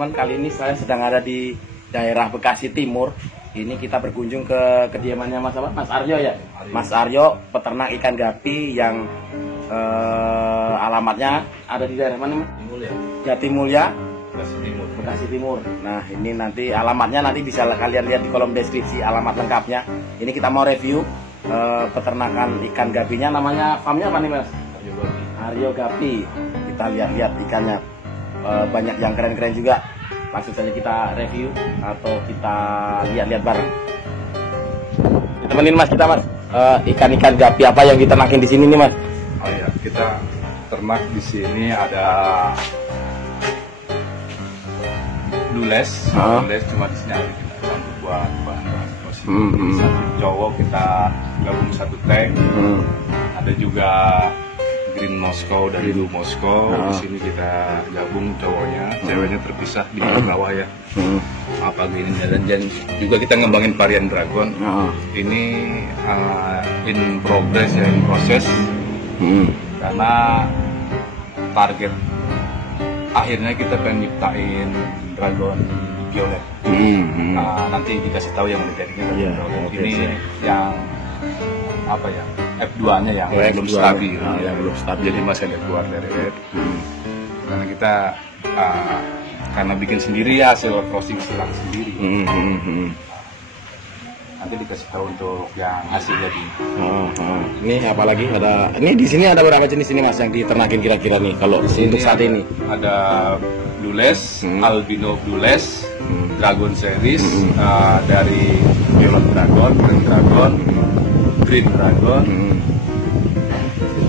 teman-teman, kali ini saya sedang ada di daerah Bekasi Timur. Ini kita berkunjung ke kediamannya Mas Aryo ya. Mas Aryo, peternak ikan gapi yang alamatnya ada di daerah mana? Jatimulya, Bekasi Timur. Nah, ini nanti alamatnya nanti bisa kalian lihat di kolom deskripsi alamat lengkapnya. Ini kita mau review peternakan ikan gapinya, namanya farmnya apa nih Mas? Aryo Gapi. Kita lihat-lihat ikannya. Banyak yang keren-keren juga. Langsung saja kita review atau kita lihat-lihat bareng. Temenin Mas kita Mas. Ikan-ikan gapi apa yang diternakin di sini nih Mas? Oh ya, kita ternak di sini ada dules. Dules cuma di sini ada campur buat bahan-bahan. Satu cowok kita gabung satu tank. Ada juga Green Moskow dari Blue Moskow. Di sini kita gabung cowoknya, ceweknya terpisah di bawah ya. Apa gini dan juga kita ngembangin varian Dragon. Ini in progress ya, in proses. Karena target akhirnya kita pengen nyiptain Dragon Violet. Nanti dikasih tahu yang detailnya. Ini yang apa ya, F2-nya yang belum stabil, yang belum stabil, jadi masih ada keluar dari red. Karena kita karena bikin sendiri ya, hasil crossing silang sendiri. Nanti dikasih tahu untuk yang hasilnya di. Ini apalagi ada, ini di sini ada berapa jenis ini Mas yang diternakin kira-kira nih kalau untuk saat ini? Ada Blueless, Albino Blueless, Dragon Series, dari Violet Dragon, Green Dragon, Green Dragon,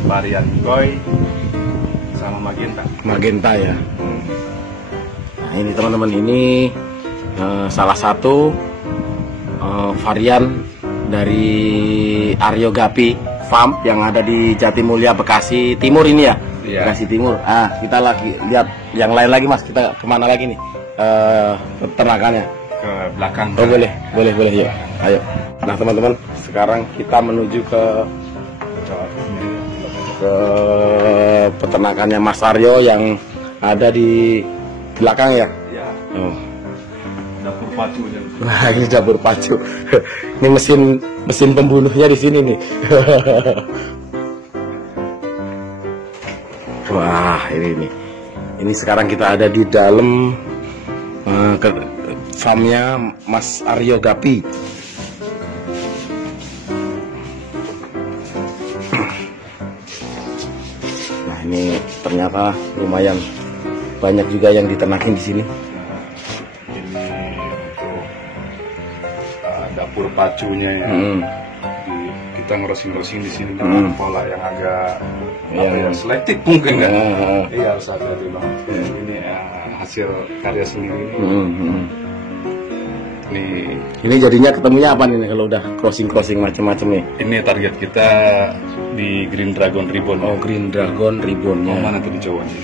varian Koi, sama Magenta. Magenta ya. Nah ini teman-teman, ini salah satu varian dari Aryo Gapi Farm yang ada di Jatimulya, Bekasi Timur ini ya. Bekasi Timur. Kita lagi lihat yang lain lagi Mas. Kita kemana lagi nih peternakannya? Ke belakang. Oh boleh yuk. Ayo. Nah teman-teman, sekarang kita menuju ke peternakannya Mas Aryo yang ada di belakang ya. Dapur pacu. Nah ini dapur pacu. Ini mesin pembunuhnya di sini nih. Wah ini sekarang kita ada di dalam farmnya Mas Aryo Gapi. Nah ini ternyata lumayan banyak juga yang diternakin di sini. Dapur pacunya ya. Kita ngerosing-rosing di sini dengan pola yang agak selektif mungkin kan. Iya harus hati-hati banget. Ini hasil karya sendiri. Ini jadinya ketemunya apa nih kalau udah crossing macam-macam nih? Ini target kita di Green Dragon Ribbon. Oh Green Dragon Ribbonnya. Mana tuh cowoknya?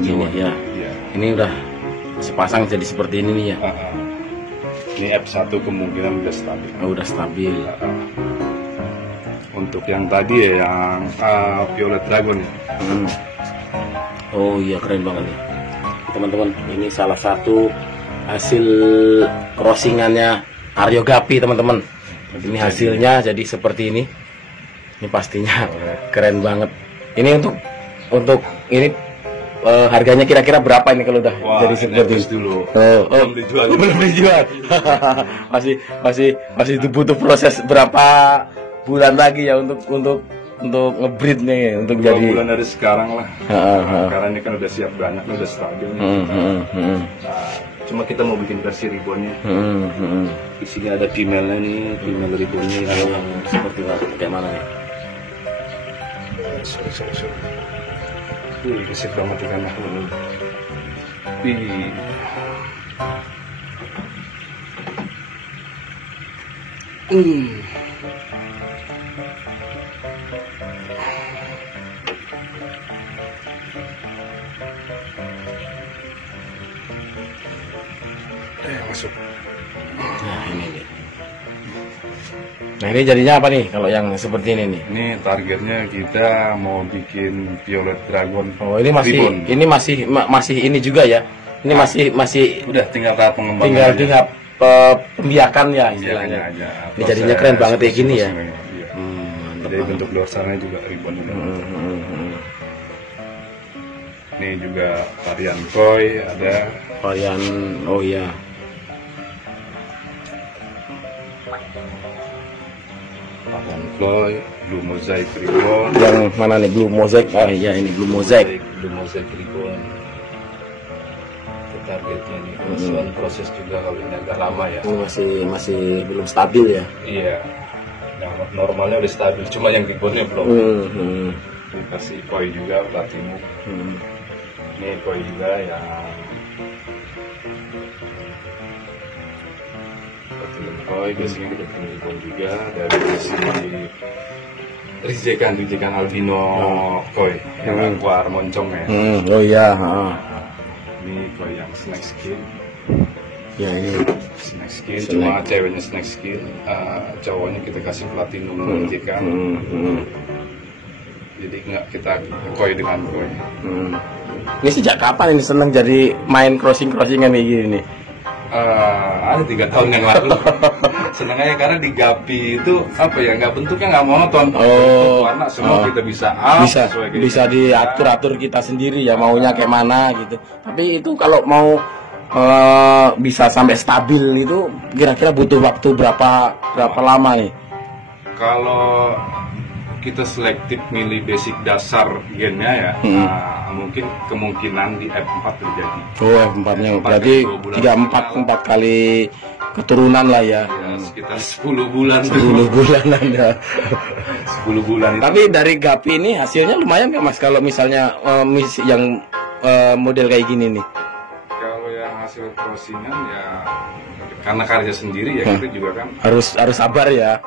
Gini ya. Ini udah sepasang jadi seperti ini nih ya. Ini F1 kemungkinan udah stabil. Udah stabil. Untuk yang tadi ya, yang Violet Dragon ya. Oh iya, keren banget nih teman-teman. Ini salah satu hasil crossingannya Aryo Gapi teman-teman. Ini hasilnya jadi seperti ini. Ini pastinya keren banget. Ini untuk ini harganya kira-kira berapa ini kalau udah jadi seperti itu dulu? Belum dijual. masih butuh proses berapa bulan lagi ya untuk ngebreed nih, untuk 2 jadi bulan dari sekarang lah. Karena ini kan udah siap beranak, udah stabil. Cuma kita mau bikin versi ribbonnya. Di sini ada female-nya nih, female ribbonnya yang seperti bagaimana nih? Bersih banget ikannya. Masuk. Nah ini dia. Nah ini jadinya apa nih kalau yang seperti ini nih? Ini targetnya kita mau bikin Violet Dragon. Oh ini masih ini juga ya? Ini masih udah tinggal tahap pengembangan. Tinggal pembiakan ya istilahnya. Aja. Ini jadinya keren banget kayak gini ya. Iya. Jadi bentuk dorsalnya juga ribbon. Ini juga varian koi ada. Varian oh iya. Varian koi, blue mosaic ribbon. Yang mana nih blue mosaic? Oh iya ini blue mosaic. Blue mosaic ribbon. Targetnya nih proses juga kalau ini agak lama ya. Ini masih belum stabil ya. Iya. Yang normalnya udah stabil, cuma yang ribbonnya belum. Dikasih koi juga platinum. Ini koi juga yang platinum koi, biasanya kita punya ribbon juga dari rijekan albino koi yang aqua moncongnya. Oh iya. Ini koi yang snack skin. Ya ini Snack skin, cuma ceweknya snack skin, cowoknya kita kasih platinum rijekan. Jadi nggak kita koi dengan koi. Ini sejak kapan ini seneng jadi main crossingan kayak gini nih? Ada 3 tahun yang lalu. Senang aja karena di Gapi itu apa ya, nggak bentuknya nggak monoton. Warna semua kita bisa bisa diatur kita sendiri ya, maunya kayak mana gitu. Tapi itu kalau mau bisa sampai stabil itu kira-kira butuh waktu berapa lama nih? Kalau kita selektif milih basic dasar gennya ya, mungkin kemungkinan di F4 terjadi. Oh F4-nya berarti 4 kali keturunan lah ya. Sekitar 10 bulan. 10 bulanan ya. 10 bulan itu. Tapi dari Gapi ini hasilnya lumayan nggak Mas kalau misalnya yang model kayak gini nih? Kalau yang hasil crossingan ya karena karya sendiri ya kita juga kan harus sabar ya.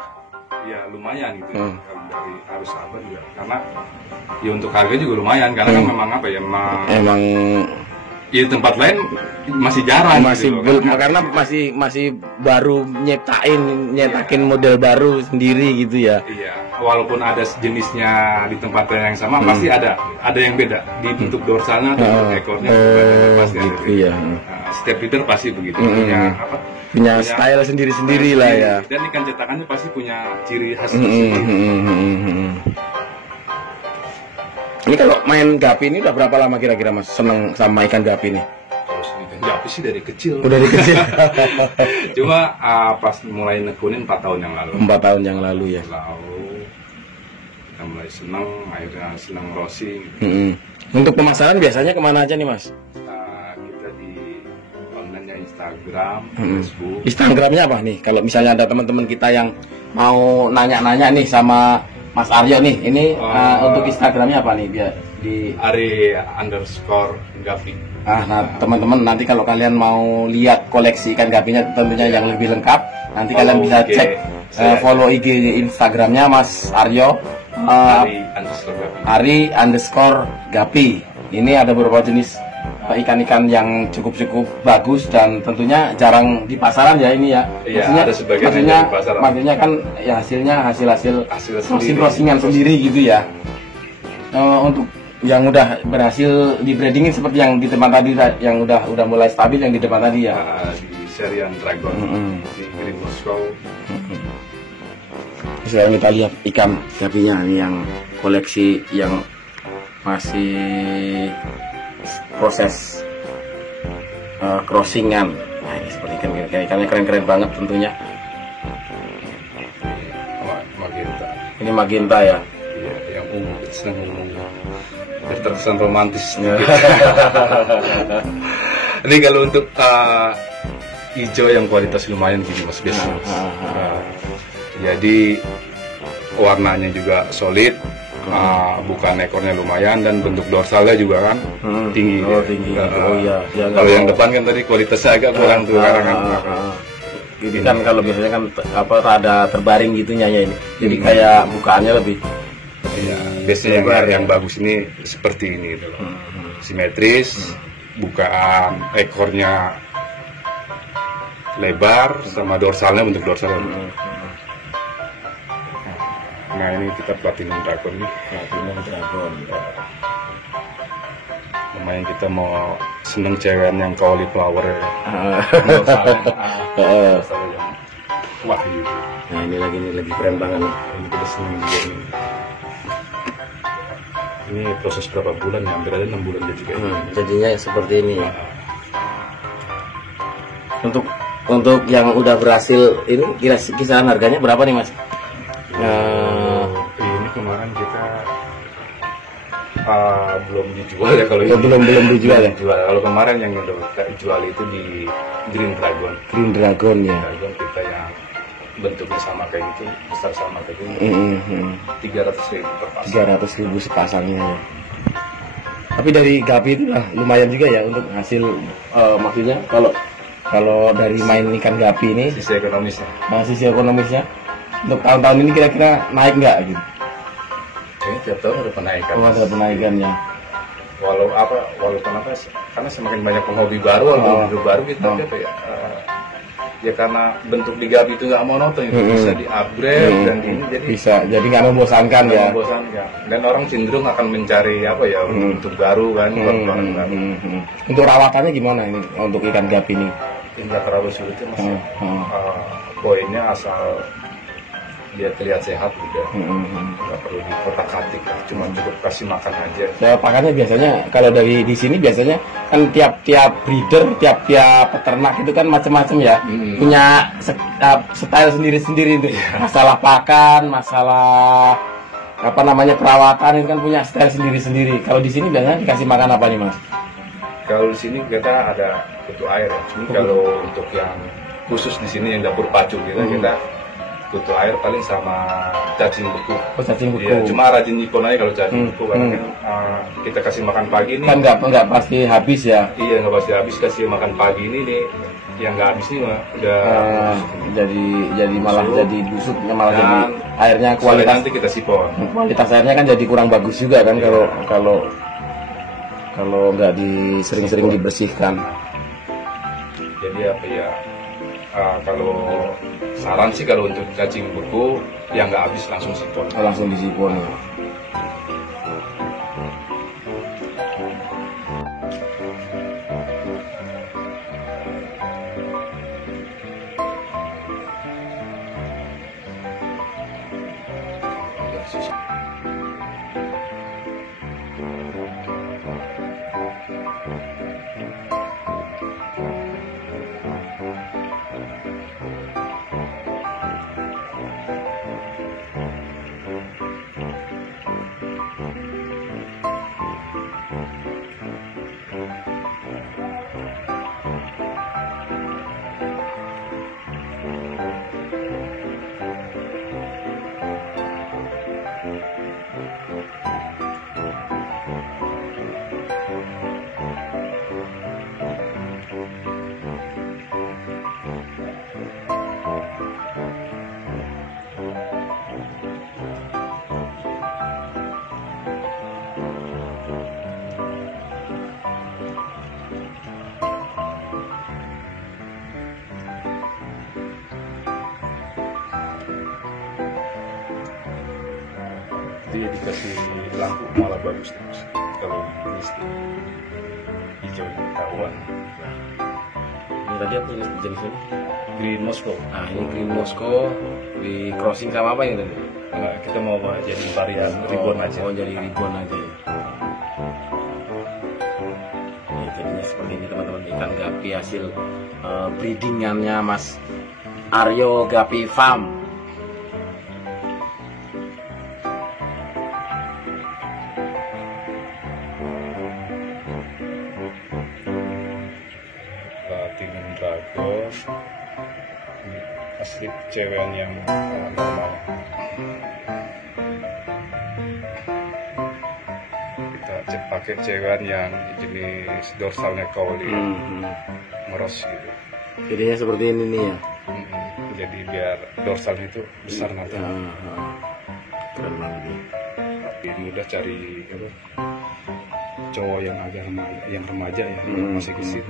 Ya lumayan gitu. Kalau dari harus sabar juga karena ya untuk harga juga lumayan karena kan memang apa ya emang ya tempat lain masih jarang gitu loh, karena masih baru nyetakin model baru sendiri gitu ya. Iya, walaupun ada jenisnya di tempat lain yang sama pasti ada yang beda di bentuk dorsalnya atau ekornya pasti ada. Iya. Setiap leader pasti begitu punya style sendiri-sendiri lah ya. Dan ikan cetakannya pasti punya ciri khas sendiri. Ini kalau main Gapi ini udah berapa lama kira-kira Mas seneng sama ikan Gapi ini? Kalau ikan Gapi sih dari kecil. Dari kecil. Cuma pas mulai nekunin 4 tahun yang lalu. 4 tahun yang lalu ya. Lalu kita mulai seneng, akhirnya seneng crossing. Untuk pemasaran biasanya kemana aja nih Mas? Kita di online Instagram, Facebook. Instagramnya apa nih? Kalau misalnya ada teman-teman kita yang mau nanya-nanya nih sama Mas Aryo nih, ini untuk Instagramnya apa nih biar di Ari_Gapi. Nah teman-teman nanti kalau kalian mau lihat koleksi ikan gapinya tentunya yang lebih lengkap, nanti kalian bisa cek follow IG Instagramnya Mas Aryo, Ari_Gapi. Ini ada beberapa jenis ikan-ikan yang cukup bagus dan tentunya jarang di pasaran ya ini ya. Iya, ada sebagian di pasaran. Maksudnya kan ya hasil crossingan sendiri gitu ya. Untuk yang udah berhasil di breedingin seperti yang di depan tadi yang udah mulai stabil yang di depan tadi ya. Di serian Dragon di Green Moscow. Sekarang kita lihat ikan gapinya yang koleksi yang masih proses crossingan. Nah ini seperti ikannya keren banget tentunya. Magenta. Ini magenta ya. Iya, yang ungu, senang ungu. Terkesan romantis. Ini kalau untuk hijau yang kualitas lumayan gini Mas biasa. Jadi warnanya juga solid. Bukan ekornya lumayan dan bentuk dorsalnya juga kan tinggi. Tinggi. Iya. Kalau yang depan kan tadi kualitasnya agak kurang tuh karangan. Ini kan kalau biasanya kan rada terbaring gitunya ya ini. Jadi kayak bukaannya lebih. Iya. Biasanya yang bagus ini seperti ini gitu loh. Simetris, bukaan ekornya lebar sama dorsalnya bentuk dorsal. Nah ini kita Platinum Dragon nih. Platinum Dragon. Lumayan kita mau seneng cewek yang cauliflower ya. Wah gitu. Nah ini lagi keren banget nih. Ini kita seneng juga nih. Ini proses berapa bulan ya? Hampir ada 6 bulan jadi kayak ini. Jadinya seperti ini. Untuk yang udah berhasil ini kisaran harganya berapa nih Mas? Ini kemarin kita belum dijual ya kalau ini. Belum dijual ya. Kalau kemarin yang udah kita jual itu di Green Dragon. Green Dragon ya. Dragon kita yang bentuknya sama kayak gitu, besar sama kayak gitu. 300.000 per pasang. 300.000 sepasangnya ya. Tapi dari Gapi itu lah lumayan juga ya untuk hasil, maksudnya kalau dari main ikan Gapi ini sisi ekonomisnya. Sisi ekonomisnya untuk tahun-tahun ini kira-kira naik nggak gitu? Ini tiap tahun ada penaikan. Ada penaikannya. Walaupun apa? Karena semakin banyak penghobi baru, penghobi baru kita apa ya? Ya karena bentuk di Gapi itu nggak monoton, itu bisa di-upgrade dan ini jadi nggak membosankan ya. Dan orang cenderung akan mencari apa ya bentuk baru kan, baru. Untuk rawatannya gimana ini untuk ikan Gapi ini? Nggak terlalu sulit ya Mas. Poinnya asal dia terlihat sehat udah, nggak perlu dikotak-katik lah, cuma cukup kasih makan aja. Ya, pakannya biasanya kalau dari di sini biasanya kan tiap breeder, tiap peternak itu kan macam-macam ya, punya style sendiri-sendiri itu. Masalah pakan, masalah apa namanya perawatan itu kan punya style sendiri-sendiri. Kalau di sini biasanya dikasih makan apa nih Mas? Kalau di sini kita ada kutu air ya. Kalau untuk yang khusus di sini yang dapur pacu kita kutu air paling sama cacing beku. Cacing beku. Ya, cuma rajin nyipon aja kalau cacing beku karena kita kasih makan pagi nih. Kan nggak pasti habis ya. Iya nggak pasti habis, kasih makan pagi ini nih yang nggak habis nih udah jadi malah jadi busuk, malah jadi airnya kualitas nanti kita sipon. Kualitas airnya kan jadi kurang bagus juga kan kalau nggak sering-sering dibersihkan. Jadi apa ya? Kalau saran sih kalau untuk cacing beku yang nggak habis langsung sipon. Langsung disipon ya. Dia dikasih lampu malah bagus terus. Kalau misty hijau ketahuan. Ini tadi apa jenisnya? Green Moscow. Nah ini Green Moscow di crossing sama apa ini tadi? Nah, kita mau jadi varian ribbon aja. Oh jadi ribbon aja ya. Ini jadinya seperti ini teman-teman, ikan Gapi hasil breedingannya Mas Aryo Gapi Farm. Platinum Dragon asli cewek yang normal. Kita cek pakai cewek yang jenis dorsalnya kauli meros gitu. Jadinya seperti ini nih ya. Jadi biar dorsal itu besar nanti. Keren banget ya. Lebih mudah cari cowok yang agak remaja ya, masih kecil,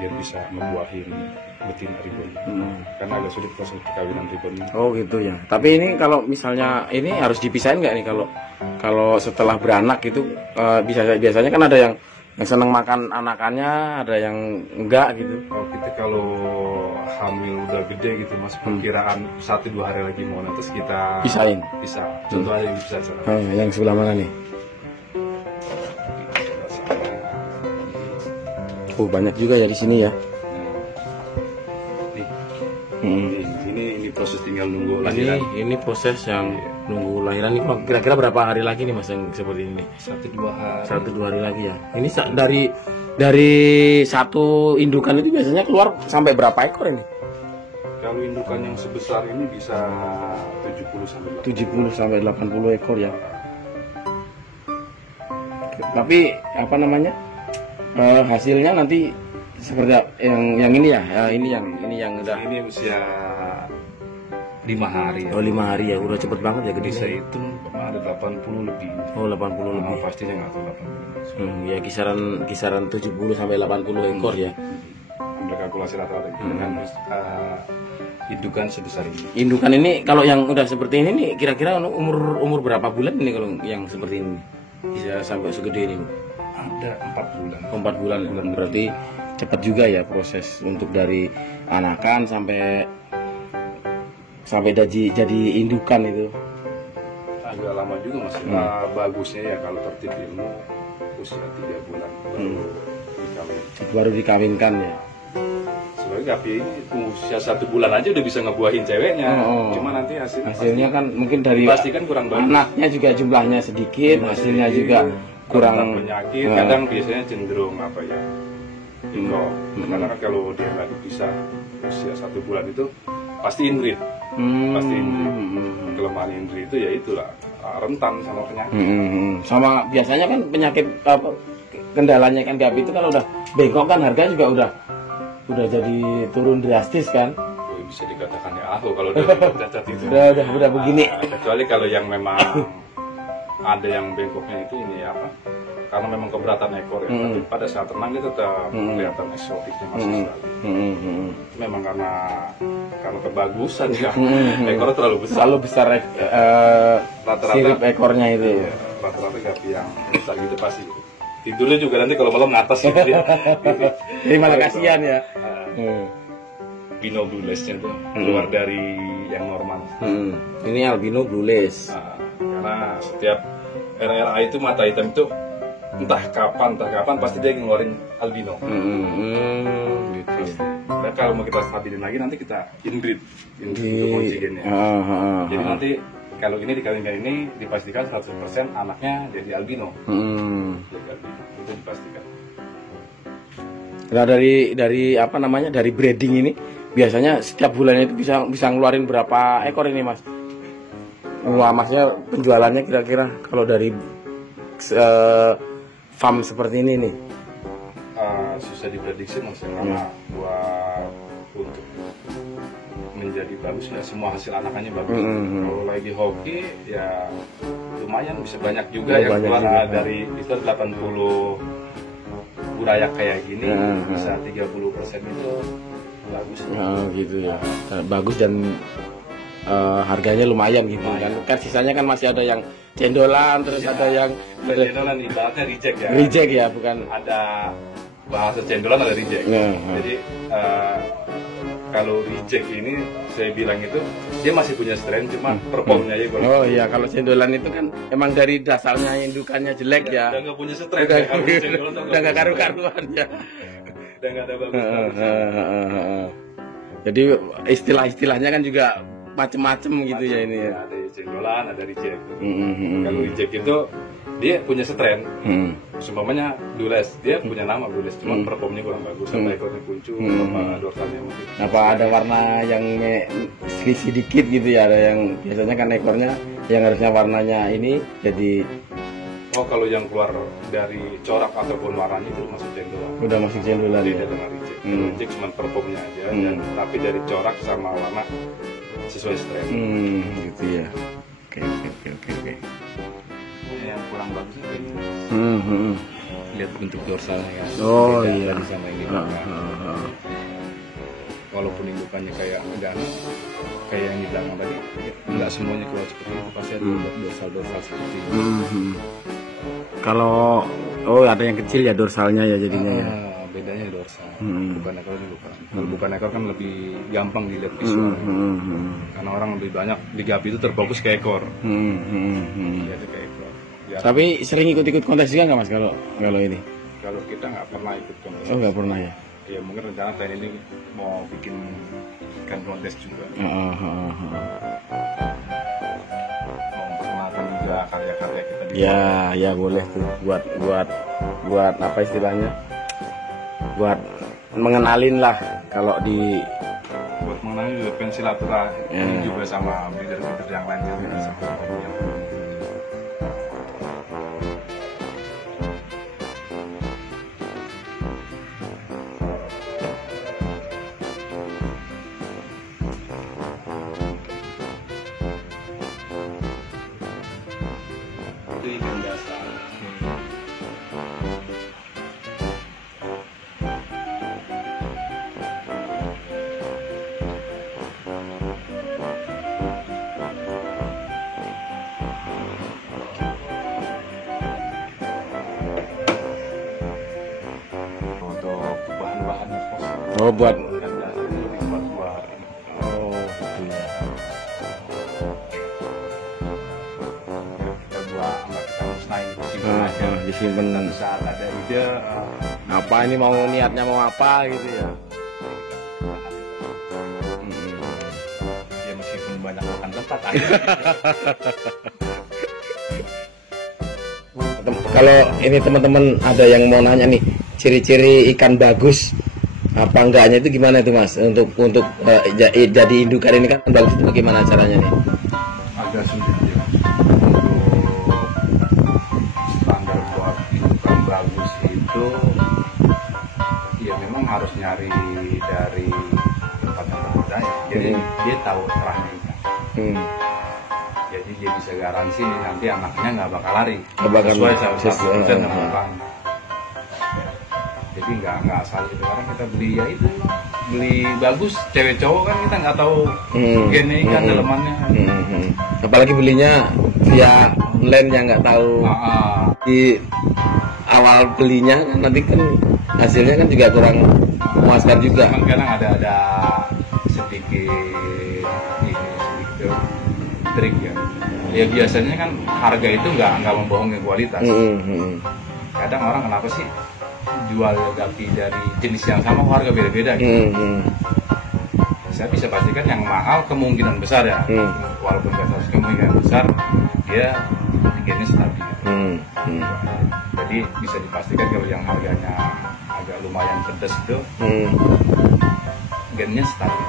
biar bisa ngebuahin betina ribbon. Karena agak sulit proses perkawinan ribbon. Oh gitu ya. Tapi ini kalau misalnya ini harus dipisahin nggak nih kalau setelah beranak itu biasanya kan ada yang senang makan anakannya, ada yang enggak gitu. Oh kita kalau hamil udah gede gitu mas, perkiraan 1-2 hari lagi mau netes kita pisahin. Bisa. Contoh aja yang bisa. Yang sebelah mana nih? Oh banyak juga ya di sini ya. Ini proses tinggal nunggu lahiran. Ini proses yang nunggu lahiran. Ini kira-kira berapa hari lagi nih mas yang seperti ini? 1-2 hari. 1-2 hari lagi ya. Ini dari satu indukan itu biasanya keluar sampai berapa ekor ini? Kalau indukan yang sebesar ini bisa 70 sampai 80 ekor ya. Tapi apa namanya? Hasilnya nanti seperti yang ini ya, ini yang udah usia 5 hari. Oh 5 hari ya, udah cepet banget ya gede. Bisa itu ada 80 lebih. Oh 80 lebih. Pastinya nggak tahu 80. Ya kisaran 70 sampai 80 ekor ya. Udah kalkulasi rata-rata dengan indukan sebesar ini. Indukan ini kalau yang udah seperti ini nih kira-kira umur berapa bulan ini kalau yang seperti ini bisa sampai segede ini? Ada 4 bulan. 4 bulan berarti cepat juga ya proses untuk dari anakan sampai jadi indukan itu. Agak lama juga mas. Bagusnya ya kalau tertib ilmu usia 3 bulan baru dikawinkan ya. Sebenarnya gapi ini usia 1 bulan aja udah bisa ngebuahin ceweknya. Cuma nanti hasilnya kan mungkin dari pastikan kurang bagus. Anaknya juga jumlahnya sedikit, hasilnya juga kurang penyakit. Kadang biasanya cenderung apa ya? Karena kan kalau dia nggak dipisah usia 1 bulan itu pasti inbreed. Pasti inbreed. Kelemahan inbreed itu ya itulah rentan sama penyakit. Sama biasanya kan penyakit kendalanya kan gapi itu kalau udah bengkok kan harga juga udah jadi turun drastis kan. Bisa dikatakan ya kalau udah cacat itu. udah begini. Kecuali kalau yang memang ada yang bengkoknya itu ini apa? Karena memang keberatan ekor ya. Tapi pada saat tenang dia tetap kelihatan eksotiknya masih selalu. Memang karena kebagusan ya. Ekornya terlalu besar. Terlalu besar rata-rata sirip ekornya itu. Iya, rata-rata gapi yang besar gitu pasti. Tidurnya juga nanti kalau malam ngatas gitu dia. Jadi malah kasihan ya. Albino blueless-nya tuh keluar dari yang normal. Ini albino blueless. Karena setiap RRA itu mata hitam itu entah kapan pasti dia ngeluarin albino. Gitu. Dan kalau mau kita stabilin lagi nanti kita inbreed untuk konsigennya. Jadi nanti kalau ini dikawinkan ini dipastikan 100% anaknya jadi albino. Itu dipastikan. Nah dari apa namanya dari breeding ini biasanya setiap bulannya itu bisa ngeluarin berapa ekor ini mas? Wah maksudnya penjualannya kira-kira kalau dari farm seperti ini nih? Susah diprediksi mas karena untuk menjadi bagus ya semua hasil anakannya bagus. Kalau lagi hoki ya lumayan bisa banyak juga yang keluar dari itu 80 burayak kayak gini bisa 30% itu bagus. Gitu ya. Bagus dan harganya lumayan gitu kan sisanya kan masih ada yang cendolan terus ada yang cendolan ibaratnya reject ya. Reject ya bukan. Ada bahasa cendolan ada reject. Jadi kalau reject ini saya bilang itu dia masih punya strength cuma performnya aja kurang. Oh iya kalau cendolan itu kan emang dari dasarnya indukannya jelek ya. Udah nggak punya strength. Udah nggak karu-karuan ya. Udah nggak ada bagus. Jadi istilah-istilahnya kan juga macem-macem gitu ya ini ya. Ada cendolan, ada reject. Kalau reject itu dia punya strength. Seumpamanya Blueless, dia punya nama Blueless, cuma performnya kurang bagus, sama ekornya kuncup, sama dorsalnya mungkin. Apa ada warna yang sedikit gitu ya? Ada yang biasanya kan ekornya yang harusnya warnanya ini jadi. Oh kalau yang keluar dari corak ataupun warnanya itu masuk cendolan. Udah masuk cendolan. Tidak dengan reject. Reject cuma performnya aja, tapi dari corak sama warna sesuai strength. Gitu ya. Oke. Yang kurang bagus itu ini. Lihat bentuk dorsalnya ya. Oh iya. Sama ini. walaupun indukannya kayak yang di belakang tadi, nggak semuanya keluar seperti itu, pasti ada dorsal seperti itu. Kalau ada yang kecil ya dorsalnya ya jadinya ya. Bedanya dorsal. Bukan ekor juga kan. Kalau bukan ekor kan lebih gampang dilihat visual. Karena orang lebih banyak di gapi itu terfokus ke ekor. Ya, ke ekor. Ya. Tapi sering ikut-ikut kontes juga nggak Mas kalau ini? Kalau kita nggak pernah ikut kontes. Oh nggak pernah ya? Ya mungkin rencana tahun ini mau bikin ikan kontes juga. Mau memperkenalkan juga karya-karya kita. Ya boleh tuh buat apa istilahnya? Buat mengenalin lah kalau buat mengenalin juga pensilaturahmi juga sama leader-leader yang lain juga sama yang itu ikan dasar. Oh buat disimpan saat ada ide apa ini niatnya mau apa gitu ya. Ya meskipun banyak makan tempat Kalau ini teman-teman ada yang mau nanya nih, ciri-ciri ikan bagus apa enggaknya itu gimana itu Mas? Untuk jadi indukan ini kan bagus itu bagaimana caranya nih? Agak sulit ya. Untuk standar buat indukan bagus itu ya memang harus nyari dari tempat yang terpercaya. Jadi dia tahu terahnya ikan. Jadi dia bisa garansi nih nanti anaknya nggak bakal lari. Sesuai sama dan apa. Jadi nggak asal itu, karena kita beli bagus cewek cowok kan kita nggak tahu gennya ikan dalemannya. Apalagi belinya via online yang nggak tahu di awal belinya kan, nanti kan hasilnya kan juga kurang memuaskan juga. Kadang ada sedikit trik ya. Ya biasanya kan harga itu nggak membohongi kualitas. Kadang orang kenapa sih jual gapi dari jenis yang sama harga beda-beda gitu. Saya bisa pastikan yang mahal kemungkinan besar ya, walaupun kemungkinan besar dia gennya stabil. Jadi bisa dipastikan kalau yang harganya agak lumayan pedas itu gennya stabil.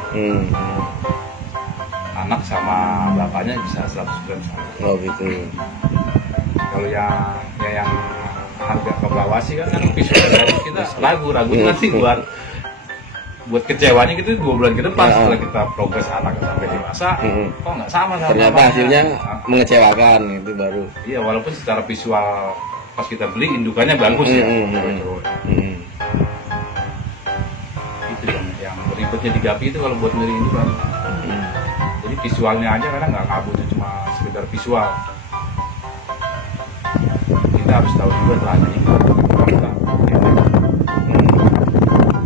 Anak sama bapaknya bisa 100% sama. Oh gitu. Kalau yang harga ke bawah sih kan visual kita ragu nanti buat kecewanya gitu 2 bulan ke depan setelah kita progres anak sampai dewasa kok nggak sama ternyata hasilnya mengecewakan itu baru. Iya, walaupun secara visual pas kita beli indukannya bagus ya. Itu yang ribetnya di gapi itu kalau buat milih indukan. Jadi visualnya aja kadang nggak butuh cuma sekedar visual. Kita harus tahu juga terahnya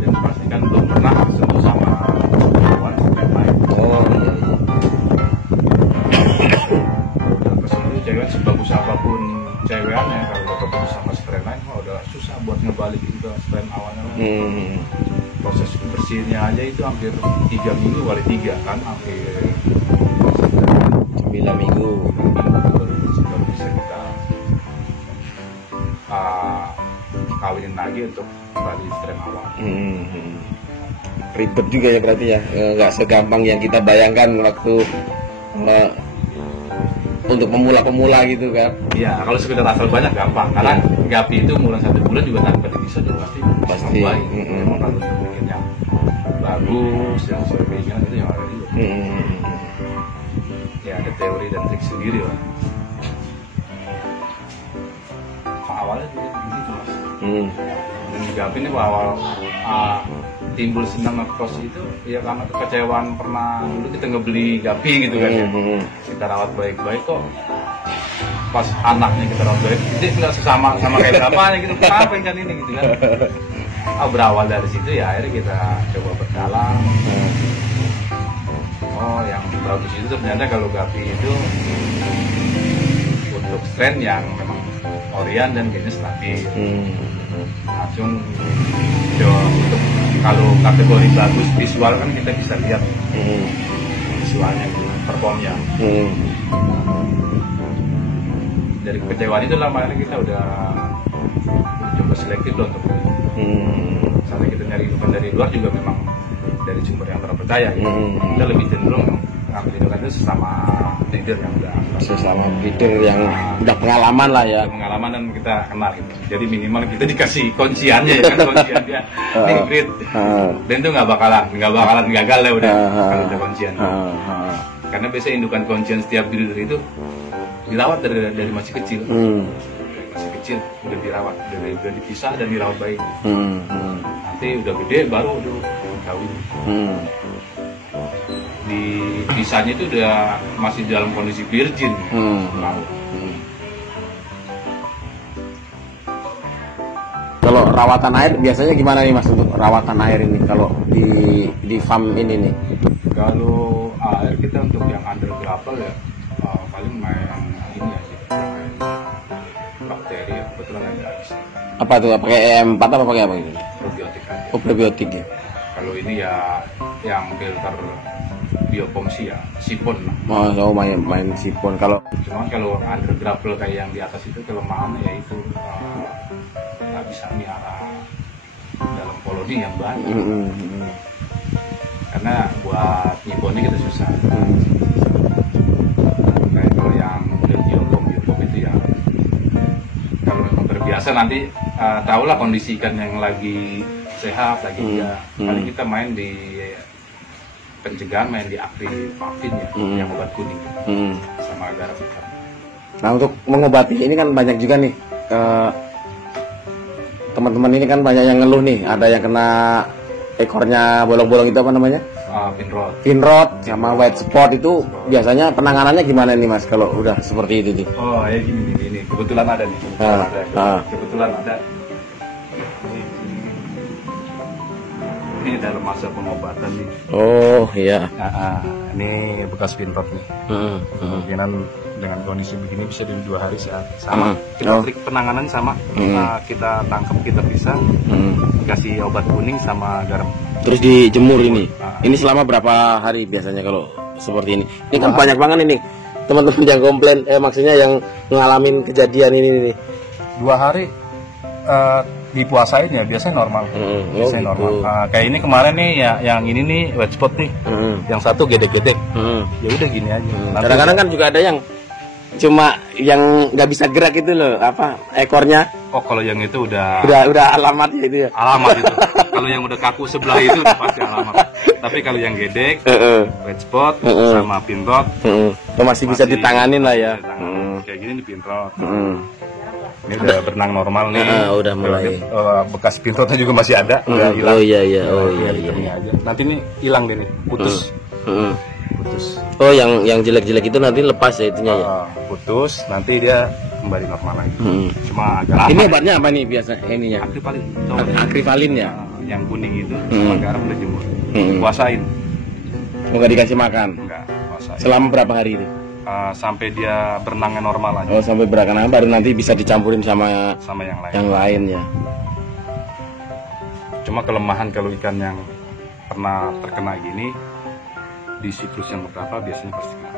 dan pastikan belum pernah sentuh sama hewan sampai lain. Kesentuh cewek sebagus apapun cewekannya, kalau udah ketemu sama strain lain udah susah buat ngebalik ke strain awalnya. Proses bersihnya aja itu hampir 3 minggu kali 3 kan, hampir 9 minggu baru bisa kita kawinin lagi untuk kembali strain awal. Ribet juga ya berarti ya, nggak segampang yang kita bayangkan waktu untuk pemula-pemula gitu kan. Iya, kalau sekedar asal banyak gampang, karena gapi itu mulai 1 bulan juga tanpa bisa udah pasti baik. Memang kalau untuk bikin yang bagus, yang sesuai keinginan itu yang ada juga. Ya ada teori dan trik sendiri lah. Awalnya begitu Mas. Gapi ini awal timbul senang ngekos itu ya karena kekecewaan pernah dulu kita ngebeli gapi gitu kan ya. Kita rawat baik-baik kok pas anaknya kita rawat baik jadi nggak sama kayak bapaknya gitu, kenapa kan ini gitu kan. Berawal dari situ ya akhirnya kita coba berdalam. Oh yang bagus itu ternyata kalau gapi itu untuk strain yang memang Orian dan gennya stabil. Langsung untuk kalau kategori bagus visual kan kita bisa lihat visualnya gitu, performnya. Dari kekecewaan itu lama ini kita udah coba selektif loh untuk sampai kita nyari indukan dari luar juga memang dari sumber yang terpercaya gitu. Kita lebih cenderung ngambil indukan itu sesama leader yang udah sesama leader yang udah pengalaman lah ya, pengalaman dan kita kenal gitu. Jadi minimal kita dikasih kunciannya ya kan, kuncian dia nih grid dan itu nggak bakalan gagal ya udah kalau ada kuncian. Karena biasanya indukan kuncian setiap breeder itu dirawat dari masih kecil. Masih kecil udah dirawat, udah dipisah dan dirawat baik. Nanti udah gede baru udah kawin. Di pisahnya itu udah masih dalam kondisi virgin. Kalau rawatan air biasanya gimana nih Mas untuk rawatan air ini kalau di farm ini nih? Kalau air kita untuk yang under gravel ya paling main ini aja, main bakteri ya, kebetulan ada habis. Apa tuh? Pakai EM4 apa pakai apa gitu? Probiotik aja. Oh, probiotik ya. Kalau ini ya yang filter biopom sih ya sipon lah. Oh, main sipon. Kalau under gravel kayak yang di atas itu kelemahannya yaitu nggak bisa miara dalam koloni yang banyak. Karena buat nyiponnya kita susah. Kayak kalau yang biopom itu ya kalau memang terbiasa nanti tahulah kondisi ikan yang lagi sehat lagi enggak. Paling kita main di pencegahan, main di Akrivavin ya, yang obat kuning sama garam hitam. Nah untuk mengobati ini kan banyak juga nih teman-teman ini kan banyak yang ngeluh nih, ada yang kena ekornya bolong-bolong itu apa namanya? Finrod sama white spot itu biasanya penanganannya gimana nih Mas kalau udah seperti itu tuh? Oh ya gini kebetulan ada nih. Kebetulan ada. Ini dalam masa pengobatan nih. Oh iya. Ini bekas Finrod nih. Kemungkinan dengan kondisi begini bisa di 2 hari sama. Kita trik penanganan sama. Kita tangkap, kita pisah, dikasih obat kuning sama garam. Terus dijemur ini. Ini selama berapa hari biasanya kalau seperti ini? Ini kan banyak banget ini teman-teman yang komplain, maksudnya yang ngalamin kejadian ini nih. 2 hari dipuasain ya biasanya normal. Biasanya normal. Kayak ini kemarin nih ya, yang ini nih white spot nih. Yang satu gedek-gedek. Ya udah gini aja. Kadang-kadang kan juga ada yang cuma yang nggak bisa gerak itu loh, apa ekornya. Oh kalau yang itu udah alamatnya itu ya. Alamat itu. Kalau yang udah kaku sebelah itu udah pasti alamat. Tapi kalau yang gedek, white spot sama Finrod, masih bisa ditanganin lah ya. Kayak gini di Finrod. Ini udah berenang normal nih. Udah mulai. Bekas Finrodnya juga masih ada. Udah hilang. Oh iya. Aja. Nanti ini hilang deh nih, putus. Putus. Oh yang jelek-jelek itu nanti lepas ya itunya ya. Putus, nanti dia kembali normal lagi. Cuma agak lama. Ini obatnya apa nih biasa ininya? Akrivavin ya. Yang kuning itu sama garam udah jemur. Puasain. Enggak dikasih makan. Enggak, puasain. Selama berapa hari itu? Sampai dia berenangnya normal aja. Oh, sampai berenang baru nanti bisa dicampurin sama yang lain. Yang lain ya. Cuma kelemahan kalau ikan yang pernah terkena gini di siklus yang pertama biasanya pasti kena.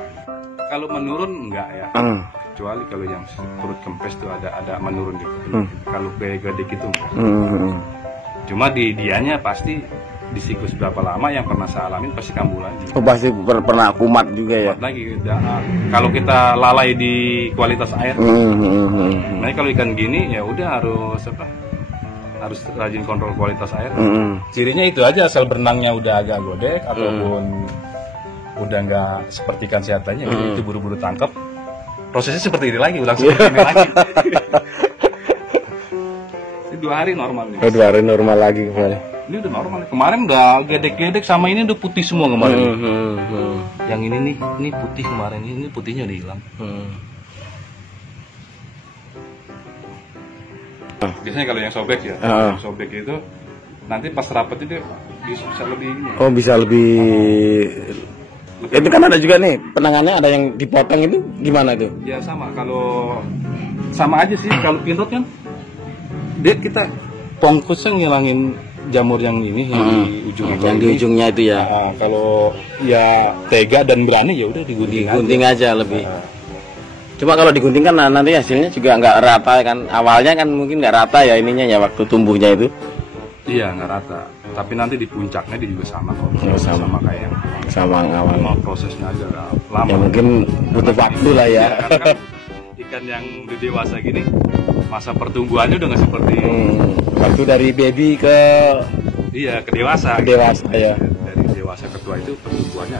Kalau menurun enggak ya. Kecuali kalau yang perut kempes tuh ada menurun gitu. Kalau gede gitu enggak. Cuma di dianya pasti di siklus berapa lama yang pernah saya alamin pasti kambuh lagi. Oh pasti pernah kumat juga ya. Kumat lagi. Kalau kita lalai di kualitas air. Nah kalau ikan gini ya udah harus rajin kontrol kualitas air. Cirinya itu aja, asal berenangnya udah agak godek ataupun udah nggak seperti ikan sehat aja, itu buru-buru tangkap. Prosesnya seperti ini lagi, ulang seperti ini lagi. 2 hari normal nih. 2 hari normal lagi kembali. Ini udah normal. Kemarin udah gedek-gedek, sama ini udah putih semua kemarin. Yang ini nih, ini putih kemarin, ini putihnya udah hilang. Biasanya kalau yang sobek ya, yang sobek itu nanti pas rapet itu bisa lebih ini. Oh, bisa lebih. Itu kan ada juga nih penangannya, ada yang dipotong, itu gimana tuh? Ya sama, kalau sama aja sih. Kalau pinrot kan dia kita pongkusnya ngilangin jamur yang ini, yang di ujungnya, yang di ujungnya itu ya. Kalau ya tega dan berani ya udah digunting aja lebih. Cuma kalau digunting kan nanti hasilnya juga nggak rata kan. Awalnya kan mungkin nggak rata ya ininya ya, waktu tumbuhnya itu. Iya, nggak rata. Tapi nanti di puncaknya dia juga sama kok. Sama kayak yang sama awal. Prosesnya aja lama. Ya mungkin butuh waktu lah ya. Kan ikan yang udah dewasa gini, masa pertumbuhannya udah nggak seperti waktu dari baby ke ke dewasa. Ke dewasa ya. Dari dewasa ke tua itu pertumbuhannya.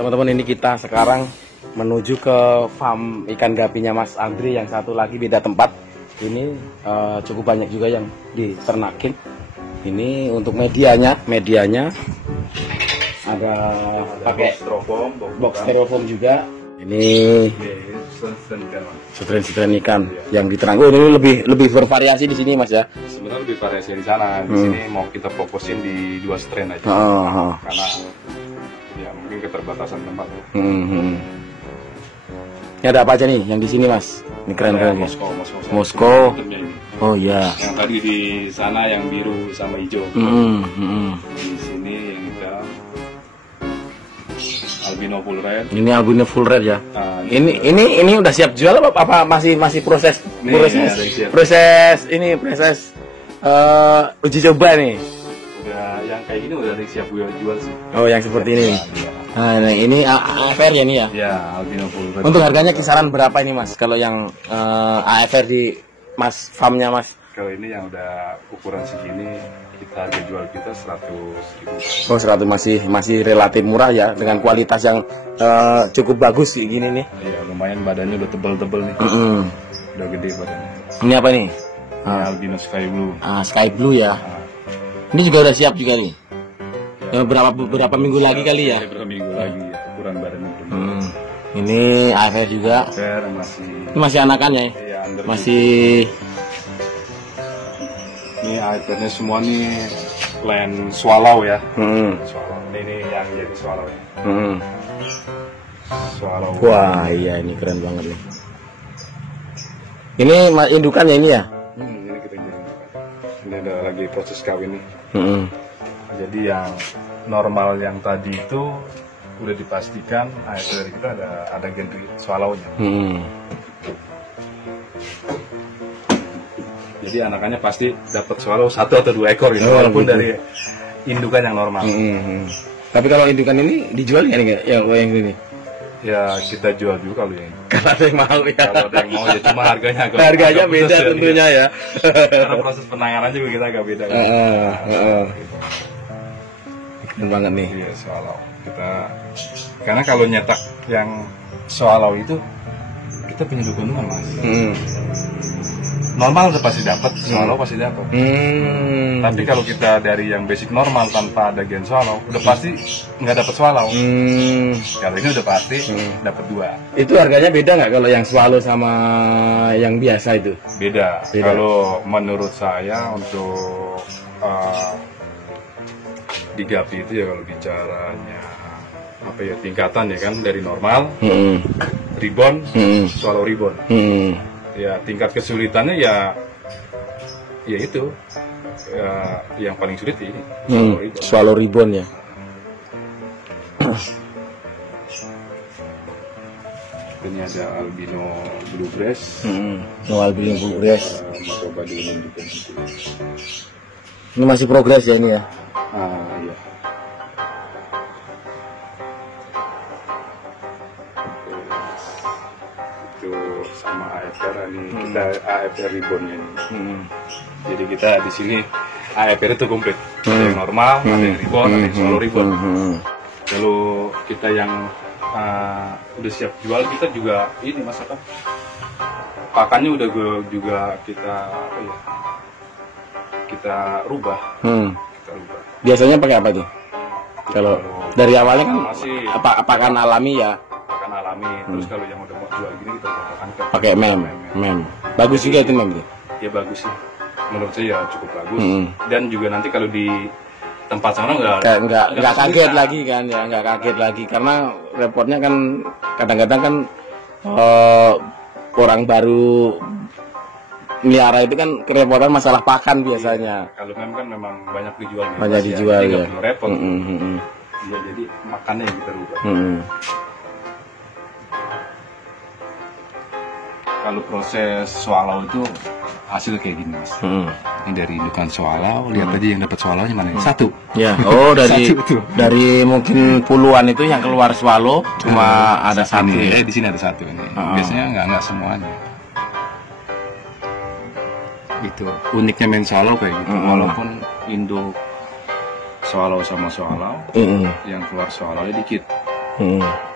Teman-teman, ini kita sekarang menuju ke farm ikan gapinya Mas Andri, yang satu lagi beda tempat. Ini cukup banyak juga yang diternakin. Ini untuk medianya ada pakai box styrofoam juga. Ini sutren ikan yang diternak. Ini lebih bervariasi di sini Mas ya. Sebenarnya lebih variasi di sana. Di sini mau kita fokusin di 2 strain aja. Karena ya mungkin keterbatasan tempat. Ini ada apa aja nih yang di sini Mas? Ini keren-keren ya. Moskow. Oh iya. Yang tadi di sana yang biru sama hijau. Di sini yang hitam. Albino full red. Ini albino full red ya. Ini udah siap jual apa masih proses uji coba nih. Udah yang kayak gini udah siap jual sih. Oh, yang seperti ini. Nah, ini AFR ya ini ya? Ya, albino full red. Untuk harganya kisaran berapa ini Mas? Kalau yang AFR di Mas farmnya Mas? Kalau ini yang udah ukuran segini, kita harga jual kita 100.000. Oh, 100 masih relatif murah ya, dengan kualitas yang cukup bagus kayak gini nih. Iya, lumayan badannya udah tebel-tebel nih. Udah gede badannya. Ini apa nih? Albino sky blue. Sky blue ya. Ini juga udah siap juga nih. Ya, berapa minggu lagi kali ya? Berapa minggu lagi ya, ukuran badannya. Ini AFR juga. AFR ini masih anakan ya? Iya, masih. Ini AFR-nya semua nih land swallow ya. Swallow. Ini yang jadi swallow ya. Swallow. Wah, iya ini keren banget nih. Ini indukan ya ini ya? Ini kita jadi. Ini ada lagi proses kawin nih. Jadi yang normal yang tadi itu udah dipastikan AFR kita ada genre swallow-nya. Jadi anakannya pasti dapat swallow 1 atau 2 ekor gitu, walaupun dari indukan yang normal. Tapi kalau indukan ini dijual nggak yang ini? Ya kita jual juga kalau yang. Kalau ada yang mau ya. Kalau ada yang mau ya, cuma harganya beda tentunya ya. Karena proses penanganan juga kita agak beda. Keren banget nih. Iya, swallow. Karena kalau nyetak yang swallow itu kita punya dukungan Mas. Normal udah pasti dapat, swallow pasti dapat. Tapi kalau kita dari yang basic normal tanpa ada gen swallow, udah pasti nggak dapat swallow. Kalau ini udah pasti dapat 2. Itu harganya beda nggak kalau yang swallow sama yang biasa itu? Beda. Kalau menurut saya untuk di Gapi itu ya, kalau bicaranya apa ya, tingkatan ya kan, dari normal, ribbon, swallow ribbon. Ya tingkat kesulitannya ya itu yang paling sulit ini swallow ribbon ya. Ini ada albino blue breast. Albino blue breast. Coba diumum juga. Ini masih progres ya ini ya. Iya. Itu sama AFR ini, kita AFR ribbonnya ini. Jadi kita di sini AFR itu komplit. Ada yang normal, ada yang ribbon, ada yang swallow ribbon. Kalau kita yang udah siap jual, kita juga ini Mas apa? Pakannya udah juga kita rubah. Kita rubah. Biasanya pakai apa tuh? Kalau dari awalnya kan pakan alami ya. Pakan alami. Terus kalau yang udah mau jual gini kita pakai mem. Bagus juga itu mem. Ya bagus sih. Menurut saya ya cukup bagus. Dan juga nanti kalau di tempat sana nggak kaget lagi kan ya, nggak kaget lagi karena repotnya kan kadang-kadang kan orang baru melihara itu kan kerepotan masalah pakan biasanya. Kalau mem kan memang banyak dijual. Banyak dijual ya. Nggak repot. Ya jadi makannya yang kita rubah. Kalau proses swallow itu hasil kayak gini Mas. Ini dari indukan swallow, lihat aja yang dapat swallownya mana? Satu. Ya. Oh dari mungkin puluhan itu yang keluar swallow cuma ada satu. Di sini ada satu ini. Biasanya nggak semuanya. Itu uniknya main swallow kayak gitu. Walaupun induk swallow sama swallow, yang keluar swallownya dikit.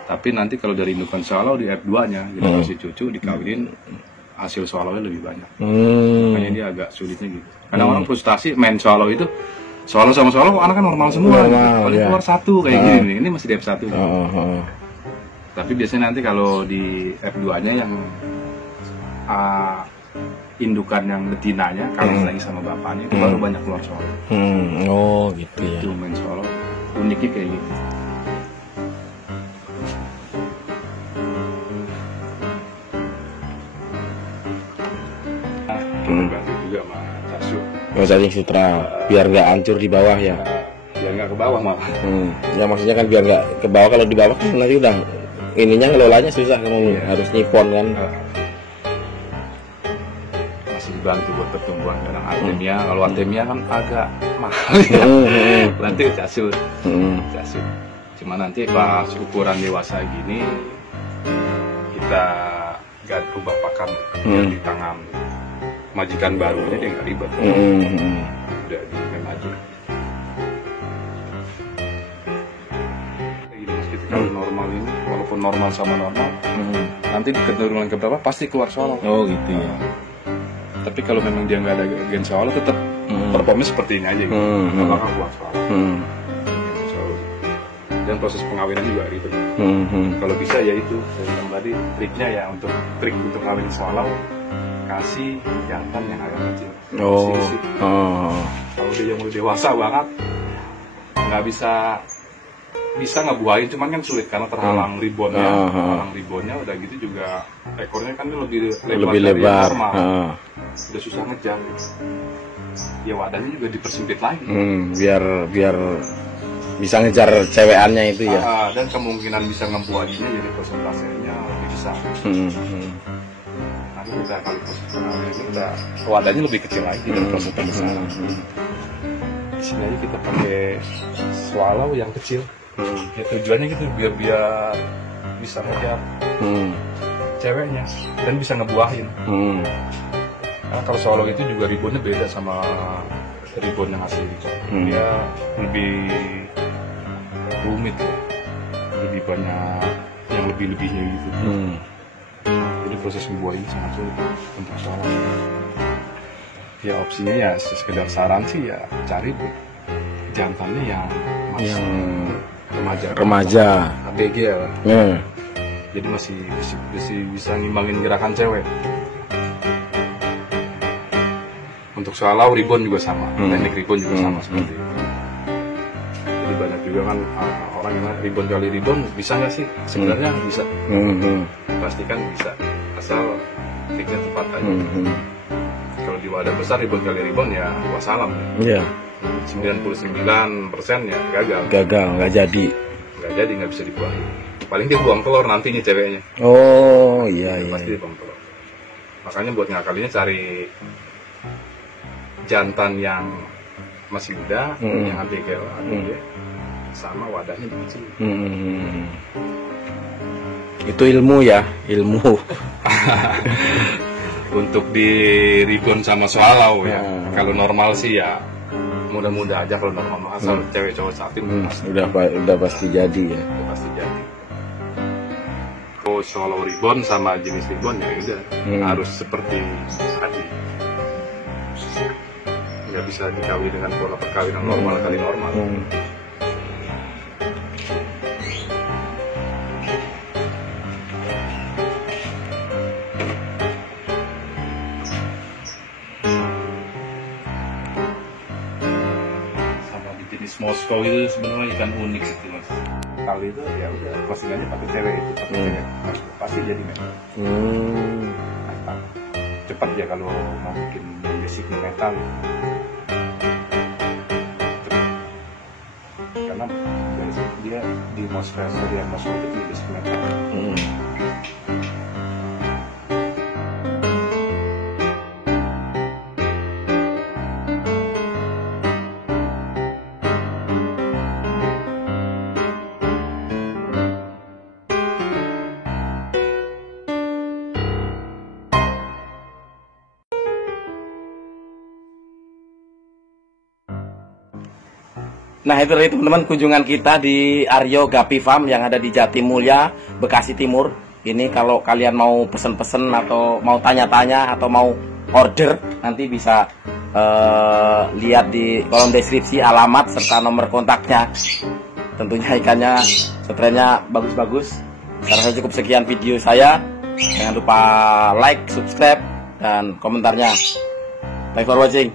Tapi nanti kalau dari indukan swallow di F2-nya kita kasih cucu dikawinin, hasil swallownya lebih banyak. Makanya dia agak sulitnya gitu. Kadang orang frustasi main swallow itu, swallow sama swallow anak kan normal semua. Paling keluar satu kayak gini nih. Ini masih di F1. Tapi biasanya nanti kalau di F2-nya yang indukan yang betinanya kawin lagi sama bapaknya itu baru banyak keluar swallow. Oh gitu ya. Itu main swallow uniknya kayak gitu. Cacing sutra biar nggak hancur di bawah ya. Biar nggak ke bawah malah. Ya maksudnya kan biar nggak ke bawah, kalau di bawah kan nanti udah ininya ngelolanya susah kan, harus nyipon kan. Masih dibantu buat pertumbuhan kadang artemia. Kalau artemia kan agak mahal ya. Nanti casut. Cuma nanti pas ukuran dewasa gini kita ganti rubah pakan yang di tangan majikan barunya, dia nggak ribet. Udah di mem aja. Kayak gini Mas, kita kalau normal ini, walaupun normal sama normal, nanti di keturunan keberapa pasti keluar swallow. Oh gitu ya. Tapi kalau memang dia nggak ada gen swallow, tetap performanya seperti ini aja gitu. Nggak bakal keluar swallow. Dan proses pengawinan juga ribet. Kalau bisa ya itu, saya bilang tadi triknya ya, trik untuk ngawin swallow, kasih jantan yang agak kecil. Kalau dia yang udah dewasa banget nggak bisa ngebuahin, cuman kan sulit karena terhalang ribonnya. Terhalang ribonnya udah gitu juga ekornya kan lebih lebar. Udah susah ngejar. Ya wadahnya juga dipersempit lagi. Biar bisa ngejar cewekannya itu ya. Dan kemungkinan bisa ngebuahinnya jadi persentasenya lebih besar. Kita kali proses pengawinan ini wadahnya lebih kecil lagi dari proses pembesaran. Di sini aja kita pakai swallow yang kecil. Ya tujuannya gitu biar bisa ngejar ceweknya dan bisa ngebuahin. Karena kalau swallow itu juga ribonnya beda sama ribon yang asli. Dia lebih rumit, lebih banyak yang lebihnya gitu. Jadi proses membuah ini sangat sulit untuk swallow. Ya opsinya ya sekedar saran sih ya cari jantannya yang remaja ABG ya. Jadi masih bisa ngimbangin gerakan cewek. Untuk swallow ribon juga sama, teknik ribon juga sama seperti itu. Jadi banyak juga kan orang yang ribon kali ribon bisa nggak sih? Sebenarnya bisa. Pastikan bisa, asal triknya tepat aja. Kalau di wadah besar ribon kali ribon ya wassalam. Iya. 99% ya gagal, nggak jadi, nggak bisa dibuahin. Paling dia buang telur nantinya ceweknya. Oh iya. Pasti buang telur. Makanya buat ngakalinya cari jantan yang masih muda, yang ABG sama wadahnya dikecil. Itu ilmu ya, ilmu. Untuk di ribon sama swallow ya. Kalau normal sih ya mudah-mudah aja kalau normal, asal cewek cowok sakit udah pasti jadi ya. Udah pasti jadi. Solo ribbon sama jenis ribbon ya udah harus seperti tadi, nggak bisa dikawin dengan pola perkawinan normal kali normal. Sama di jenis Moskow itu sebenarnya ikan unik itu mas. Kali itu ya udah closingannya pakai cewek itu, pakai cewek pasti jadi metal. Cepat ya kalau mau bikin basic metal, karena dia di Moskow itu basic metal. Nah itu tadi teman-teman kunjungan kita di Aryo Gapi Farm yang ada di Jatimulya, Bekasi Timur. Ini kalau kalian mau pesen-pesen atau mau tanya-tanya atau mau order, nanti bisa lihat di kolom deskripsi alamat serta nomor kontaknya. Tentunya ikannya, setrenya bagus-bagus. Saya rasa cukup sekian video saya. Jangan lupa like, subscribe, dan komentarnya. Thanks for watching.